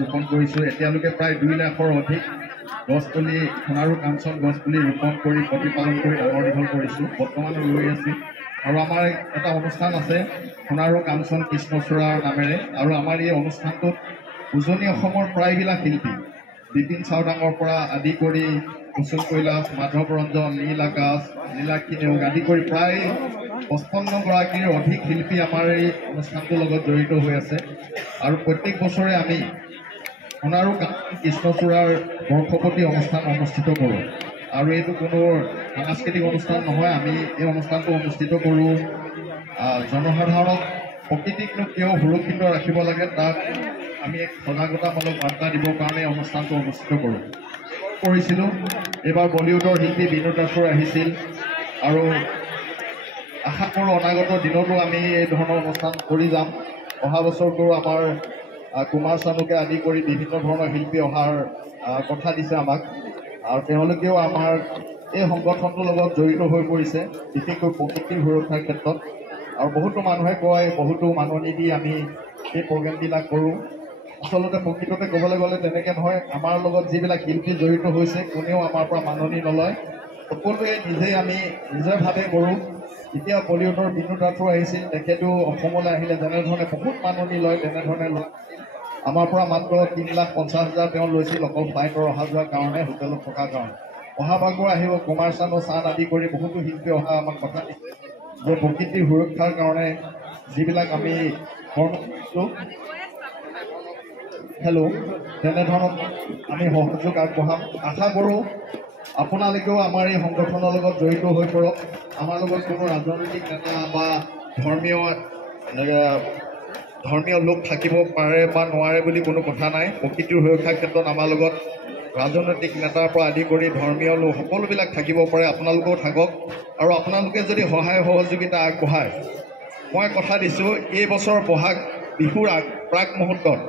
ৰোপণ কৰিছোঁ। এতিয়ালৈকে প্ৰায় 2 লাখৰ অধিক গছপুলি সোণাৰু কাঞ্চন গছপুলি ৰোপণ কৰি প্ৰতিপালন কৰি ডাঙৰ দীঘল কৰিছোঁ। বৰ্তমানো ৰৈ আছোঁ। আৰু আমাৰ এটা অনুষ্ঠান আছে সোণাৰু কাঞ্চন কৃষ্ণচূড়াৰ নামেৰে। আৰু আমাৰ এই অনুষ্ঠানটোত উজনি অসমৰ প্ৰায়বিলাক শিল্পী বিপিন চাওডাঙৰ পৰা আদি কৰি কুসুম কৈলাশ, মাধৱ ৰঞ্জন, নীল আকাশ, নীলাক্ষী নেওগ আদি কৰি প্ৰায় 55 গৰাকীৰ অধিক শিল্পী আমাৰ এই অনুষ্ঠানটোৰ লগত জড়িত হৈ আছে। আৰু প্ৰত্যেক বছৰে আমি সোণাৰু কৃষ্ণচূড়াৰ বৰ্ষপতি অনুষ্ঠান অনুষ্ঠিত কৰোঁ। আৰু এইটো কোনো সাংস্কৃতিক অনুষ্ঠান নহয়। আমি এই অনুষ্ঠানটো অনুষ্ঠিত কৰোঁ জনসাধাৰণক প্ৰকৃতিকনো কিয় সুৰক্ষিত ৰাখিব লাগে তাক আমি এক সজাগতামূলক বাৰ্তা দিবৰ কাৰণে অনুষ্ঠানটো অনুষ্ঠিত কৰিছিলোঁ। এইবাৰ বলিউডৰ শিল্পী বিনোদ ৰাথোৰ আহিছিল। আৰু আশা কৰোঁ অনাগত দিনতো আমি এই ধৰণৰ অনুষ্ঠান কৰি যাম। অহা বছৰটো আমাৰ কুমাৰ চানুকে আদি কৰি বিভিন্ন ধৰণৰ শিল্পী অহাৰ কথা দিছে আমাক। আৰু তেওঁলোকেও আমাৰ এই সংগঠনটোৰ লগত জড়িত হৈ পৰিছে, বিশেষকৈ প্ৰকৃতিৰ সুৰক্ষাৰ ক্ষেত্ৰত। আৰু বহুতো মানুহে কয়, বহুতো মাননি দি আমি এই প্ৰগ্ৰেমবিলাক কৰোঁ। আচলতে প্ৰকৃততে ক'বলৈ গ'লে তেনেকৈ নহয়। আমাৰ লগত যিবিলাক শিল্পী জড়িত হৈছে কোনেও আমাৰ পৰা মাননি নলয়। সকলোৱে নিজেই আমি নিজৰভাৱে কৰোঁ। এতিয়া বলিউডৰ বিনোদ ৰাথোৰ আহিছিল, তেখেতো অসমলৈ আহিলে যেনেধৰণে বহুত মাননি লয় তেনেধৰণে লয়। আমাৰ পৰা মাত্ৰ 3,50,000 তেওঁ লৈছিল অকল ফ্লাইটৰ অহা যোৱাৰ কাৰণে, হোটেলত থকাৰ কাৰণে। অহাবাৰবোৰ আহিব কুমাৰ চানু চান আদি কৰি বহুতো শিল্পী অহা আমাক কথা দিছে যে প্ৰকৃতিৰ সুৰক্ষাৰ কাৰণে যিবিলাক আমি তেনেধৰণত আমি সহযোগ আগবঢ়াম। আশা কৰোঁ আপোনালোকেও আমাৰ এই সংগঠনৰ লগত জড়িত হৈ পৰক। আমাৰ লগত কোনো ৰাজনৈতিক নেতা বা ধৰ্মীয় লোক থাকিব পাৰে বা নোৱাৰে বুলি কোনো কথা নাই। প্ৰকৃতিৰ সুৰক্ষাৰ ক্ষেত্ৰত আমাৰ লগত ৰাজনৈতিক নেতাৰ পৰা আদি কৰি ধৰ্মীয় লোক সকলোবিলাক থাকিব পাৰে। আপোনালোকেও থাকক। আৰু আপোনালোকে যদি সহায় সহযোগিতা আগবঢ়ায়, মই কথা দিছোঁ এই বছৰ বহাগ বিহুৰ প্ৰাক মুহূৰ্তত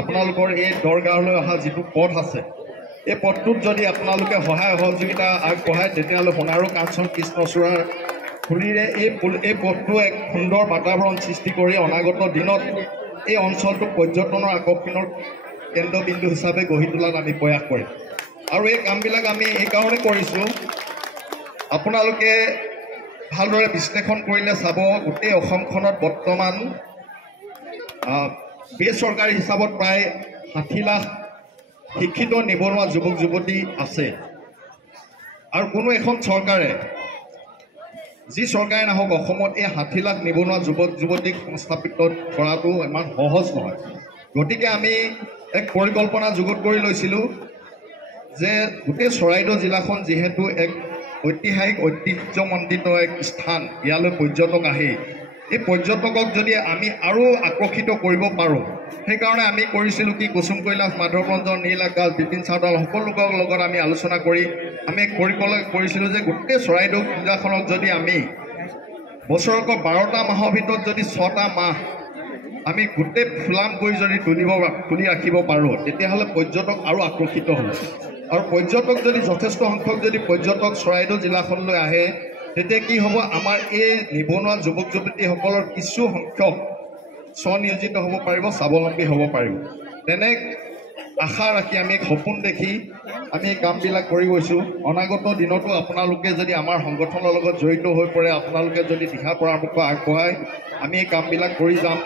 আপোনালোকৰ এই দৰগাহলৈ অহা যিটো পথ আছে, এই পথটোত যদি আপোনালোকে সহায় সহযোগিতা আগবঢ়ায় তেতিয়াহ'লে সোণাৰু কাঞ্চন কৃষ্ণচূড়াৰ ফুলিৰে এই পথটো এক সুন্দৰ বাতাবৰণ সৃষ্টি কৰি অনাগত দিনত এই অঞ্চলটো পৰ্যটনৰ আকৰ্ষণৰ কেন্দ্ৰবিন্দু হিচাপে গঢ়ি তোলাত আমি প্ৰয়াস কৰিম। আৰু এই কামবিলাক আমি এইকাৰণে কৰিছোঁ, আপোনালোকে ভালদৰে বিশ্লেষণ কৰিলে চাব গোটেই অসমখনত বৰ্তমান বেচৰকাৰী হিচাপত প্ৰায় 60 লাখ শিক্ষিত নিবনুৱা যুৱক যুৱতী আছে। আৰু কোনো এখন চৰকাৰে, যি চৰকাৰে নহওক অসমত এই 60 লাখ নিবনুৱা যুৱক যুৱতীক সংস্থাপিত কৰাটো ইমান সহজ নহয়। গতিকে আমি এক পৰিকল্পনা যুগুত কৰি লৈছিলোঁ যে গোটেই চৰাইদেউ জিলাখন যিহেতু এক ঐতিহ্যমণ্ডিত এক স্থান, ইয়ালৈ পৰ্যটক আহে। এই পৰ্যটকক যদি আমি আৰু আকৰ্ষিত কৰিব পাৰোঁ, সেইকাৰণে আমি কৰিছিলোঁ কি কুসুম কৈলাশ, মাধৱ ৰঞ্জন, নীল আকাশ, বিপিন চাওডাল সকলোকৰ লগত আমি আলোচনা কৰি আমি পৰিকল্পনা কৰিছিলোঁ যে গোটেই চৰাইদেউ জিলাখনক যদি আমি বছৰকৰ 12টা মাহৰ ভিতৰত যদি 6টা মাহ আমি গোটেই ফুলাম কৰি যদি তুলি ৰাখিব পাৰোঁ, তেতিয়াহ'লে পৰ্যটক আৰু আকৰ্ষিত হ'ব। আৰু পৰ্যটক যদি যথেষ্ট সংখ্যক যদি পৰ্যটক চৰাইদেউ জিলাখনলৈ আহে, তেতিয়া কি হ'ব, আমাৰ এই নিবনুৱা যুৱক যুৱতীসকলৰ কিছু সংখ্যক স্বনিয়োজিত হ'ব পাৰিব, স্বাৱলম্বী হ'ব পাৰিব। তেনে আশা ৰাখি আমি সপোন দেখি আমি এই কামবিলাক কৰি গৈছোঁ। অনাগত দিনতো আপোনালোকে যদি আমাৰ সংগঠনৰ লগত জড়িত হৈ পৰে, আপোনালোকে যদি দিহা পৰামৰ্শ আগবঢ়ায়, আমি এই কামবিলাক কৰি যাম।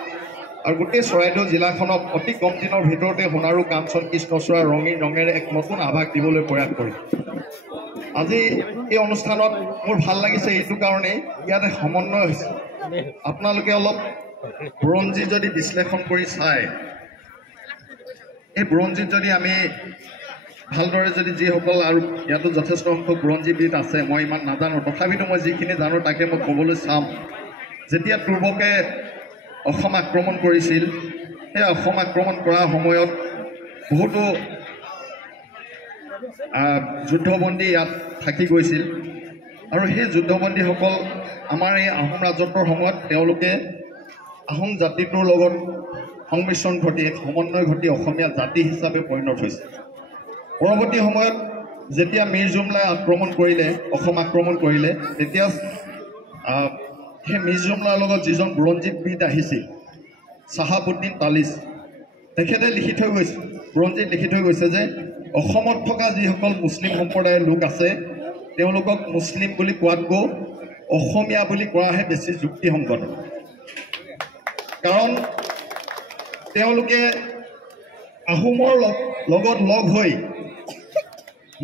আৰু গোটেই চৰাইদেউ জিলাখনক অতি কম দিনৰ ভিতৰতে সোণাৰু কাঞ্চন কৃষ্ণচূড়াৰ ৰঙীন ৰঙেৰে এক নতুন আভাস দিবলৈ প্ৰয়াস কৰিম। আজি এই অনুষ্ঠানত মোৰ ভাল লাগিছে এইটো কাৰণেই, ইয়াতে সমন্বয় হৈছে। আপোনালোকে অলপ বুৰঞ্জী যদি বিশ্লেষণ কৰি চায়, এই বুৰঞ্জীত যদি আমি ভালদৰে যদি যিসকল, আৰু ইয়াতো যথেষ্ট সংখ্যক বুৰঞ্জীবিদ আছে, মই ইমান নাজানো, তথাপিতো মই যিখিনি জানো তাকে মই ক'বলৈ চাম। যেতিয়া তুৰ্বকে অসম আক্ৰমণ কৰিছিল, সেই অসম আক্ৰমণ কৰাৰ সময়ত বহুতো যুদ্ধবন্দী ইয়াত থাকি গৈছিল। আৰু সেই যুদ্ধবন্দীসকল আমাৰ এই আহোম ৰাজত্বৰ সময়ত তেওঁলোকে আহোম জাতিটোৰ লগত সংমিশ্ৰণ ঘটি সমন্বয় ঘটি অসমীয়া জাতি হিচাপে পৰিণত হৈছে। পৰৱৰ্তী সময়ত যেতিয়া মীৰ জুমলাই অসম আক্ৰমণ কৰিলে, তেতিয়া সেই মীৰ জুমলাৰ লগত যিজন বুৰঞ্জীবিদ আহিছিল চাহাবুদ্দিন তালিচ, তেখেতে লিখি থৈ গৈছিল বুৰঞ্জীত লিখি থৈ গৈছে যে অসমত থকা যিসকল মুছলিম সম্প্ৰদায়ৰ লোক আছে তেওঁলোকক মুছলিম বুলি কোৱাতকৈ অসমীয়া বুলি কোৱাহে বেছি যুক্তিসংগত কাৰণ তেওঁলোকে আহোমৰ লগত লগ হৈ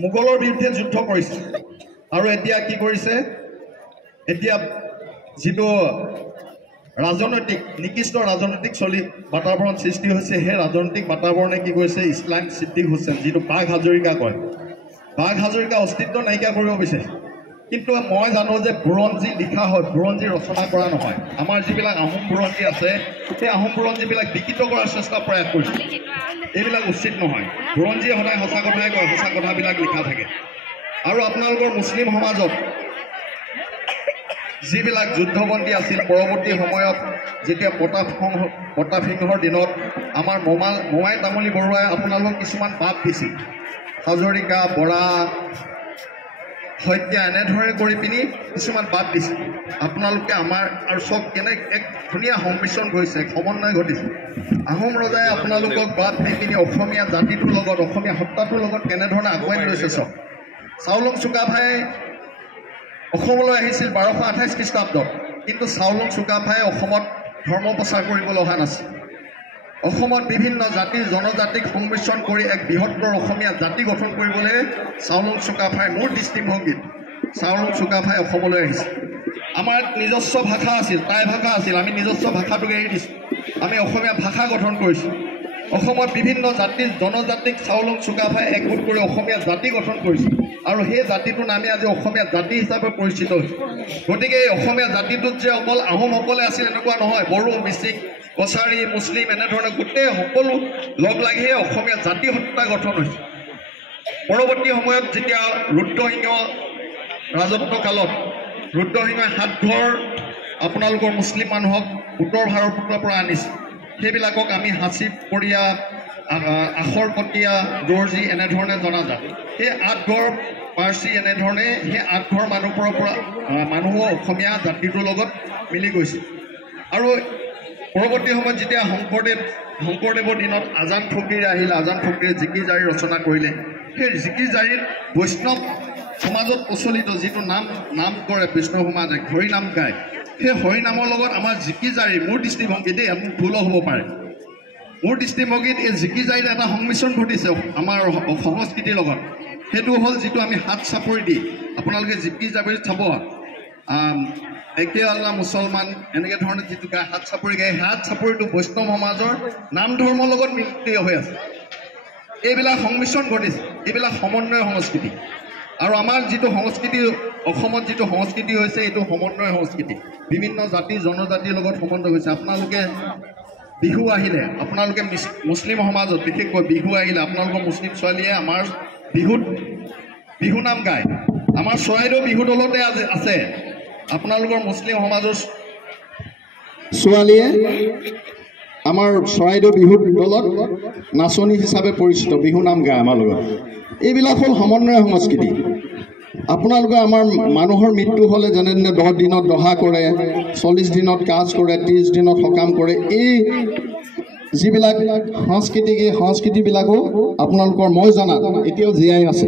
মোগলৰ বিৰুদ্ধে যুদ্ধ কৰিছে আৰু এতিয়া কি কৰিছে এতিয়া যিটো ৰাজনৈতিক নিকৃষ্ট ৰাজনৈতিক বাতাবৰণ সৃষ্টি হৈছে সেই ৰাজনৈতিক বাতাবৰণে কি কৰিছে ইছলাম সিদ্দিক হুছেইন যিটো বাঘ হাজৰিকা কয় বাঘ হাজৰিকা অস্তিত্ব নাইকিয়া কৰিব বিচাৰিছে কিন্তু মই জানো যে বুৰঞ্জী লিখা হয় বুৰঞ্জী ৰচনা কৰা নহয় আমাৰ যিবিলাক আহোম বুৰঞ্জী আছে সেই আহোম বুৰঞ্জীবিলাক বিকৃত কৰাৰ চেষ্টা প্ৰয়াস কৰিছে এইবিলাক উচিত নহয় বুৰঞ্জীয়ে সদায় সঁচা কথাই কয় সঁচা কথাবিলাক লিখা থাকে আৰু আপোনালোকৰ মুছলিম সমাজত যিবিলাক যুদ্ধবন্দী আছিল পৰৱৰ্তী সময়ত যেতিয়া প্ৰতাপ সিংহৰ দিনত আমাৰ মোমাই তামুলী বৰুৱাই আপোনালোকক কিছুমান বাদ দিছিল হাজৰিকা বৰা হত্যা এনেধৰণে কৰি পিনি কিছুমান বাদ দিছিল আপোনালোকে আমাৰ আৰু চব কেনে এক ধুনীয়া সংমিশ্ৰণ কৰিছে সমন্বয় ঘটিছে আহোম ৰজাই আপোনালোকক বাদ দি পিনি অসমীয়া জাতিটোৰ লগত অসমীয়া সত্তাটোৰ লগত কেনেধৰণে আগুৱাই লৈছে চব চাওলুং চুকাফাই অসমলৈ আহিছিল 1228 খ্ৰীষ্টাব্দত কিন্তু চাওলুং চুকাফাই অসমত ধৰ্ম প্ৰচাৰ কৰিবলৈ অহা নাছিল অসমত বিভিন্ন জাতি জনজাতিক সংমিশ্ৰণ কৰি এক বৃহত্তৰ অসমীয়া জাতি গঠন কৰিবলৈ চাওলুং চুকাফাই মোৰ দৃষ্টিভংগীত চাওলুং চুকাফাই অসমলৈ আহিছিল আমাৰ নিজস্ব ভাষা আছিল টাই ভাষা আছিল আমি নিজস্ব ভাষাটোক এৰি দিছোঁ আমি অসমীয়া ভাষা গঠন কৰিছোঁ অসমত বিভিন্ন জাতি জনজাতিক চাওলুং চুকাফাই একগোট কৰি অসমীয়া জাতি গঠন কৰিছিল আৰু সেই জাতিটোৰ নামে আজি অসমীয়া জাতি হিচাপে পৰিচিত হৈছে গতিকে এই অসমীয়া জাতিটোত যে অকল আহোমসকলে আছিল এনেকুৱা নহয় বড়ো মিচিং কছাৰী মুছলিম এনেধৰণে গোটেই সকলো লগ লাগিহে অসমীয়া জাতি সত্তা গঠন হৈছে পৰৱৰ্তী সময়ত যেতিয়া ৰুদ্ৰসিংহ ৰাজত্ব কালত ৰুদ্ৰসিংহই 7 ঘৰ আপোনালোকৰ মুছলিম মানুহক উত্তৰ ভাৰতৰ পৰা আনিছে সেইবিলাকক আমি হাঁচিপৰীয়া আখৰকটীয়া দৰ্জী এনেধৰণে জনাজাত সেই 8 ঘৰ পাৰ্চী এনেধৰণে সেই 8 ঘৰ মানুহৰ পৰা মানুহ অসমীয়া জাতিটোৰ লগত মিলি গৈছে আৰু পৰৱৰ্তী সময়ত যেতিয়া শংকৰদেৱৰ দিনত আজান ফকীৰ আহিল আজান ফকীৰে জিকিৰ জাৰি ৰচনা কৰিলে সেই জিকিৰ জাৰিত বৈষ্ণৱ সমাজত প্ৰচলিত যিটো নাম কৰে বৈষ্ণৱ সমাজে হৰিনাম গায় সেই হৰিনামৰ লগত আমাৰ জিকিৰ জাৰি মোৰ দৃষ্টিভংগীত মোৰ ভুল হ'ব পাৰে মোৰ দৃষ্টিভংগীত এই জিকিৰ জাৰিত এটা সংমিশ্ৰণ ঘটিছে আমাৰ সংস্কৃতিৰ লগত সেইটো হ'ল যিটো আমি হাত চাপৰি দি আপোনালোকে জিকিৰ জাৰিত চাব একে আল্লাহ মুছলমান এনেকৈ ধৰণে যিটো গায় হাত চাপৰি গায় হাত চাপৰিটো বৈষ্ণৱ সমাজৰ নাম ধৰ্মৰ লগত মিলিত হৈ আছে এইবিলাক সংমিশ্ৰণ ঘটিছে এইবিলাক সমন্বয় সংস্কৃতি আৰু আমাৰ যিটো সংস্কৃতি অসমত যিটো সংস্কৃতি হৈছে এইটো সমন্বয় সংস্কৃতি বিভিন্ন জাতি জনজাতিৰ লগত সমন্বয় হৈছে আপোনালোকে বিহু আহিলে আপোনালোকে মুছলিম সমাজত বিশেষকৈ বিহু আহিলে আপোনালোকৰ মুছলিম ছোৱালীয়ে আমাৰ বিহু নাম গায় আমাৰ চৰাইদেউ বিহু দলতে আছে আপোনালোকৰ মুছলিম সমাজৰ ছোৱালীয়ে আমাৰ চৰাইদেউ বিহু দলত নাচনী হিচাপে পৰিচিত বিহু নাম গায় আমাৰ লগত এইবিলাক হ'ল সমন্বয় সংস্কৃতি আপোনালোকে আমাৰ মানুহৰ মৃত্যু হ'লে যেনে 10 দিনত দহা কৰে 40 দিনত কাজ কৰে 30 দিনত সকাম কৰে এই যিবিলাক সংস্কৃতিবিলাকো আপোনালোকৰ মই জনাত এতিয়াও জীয়াই আছে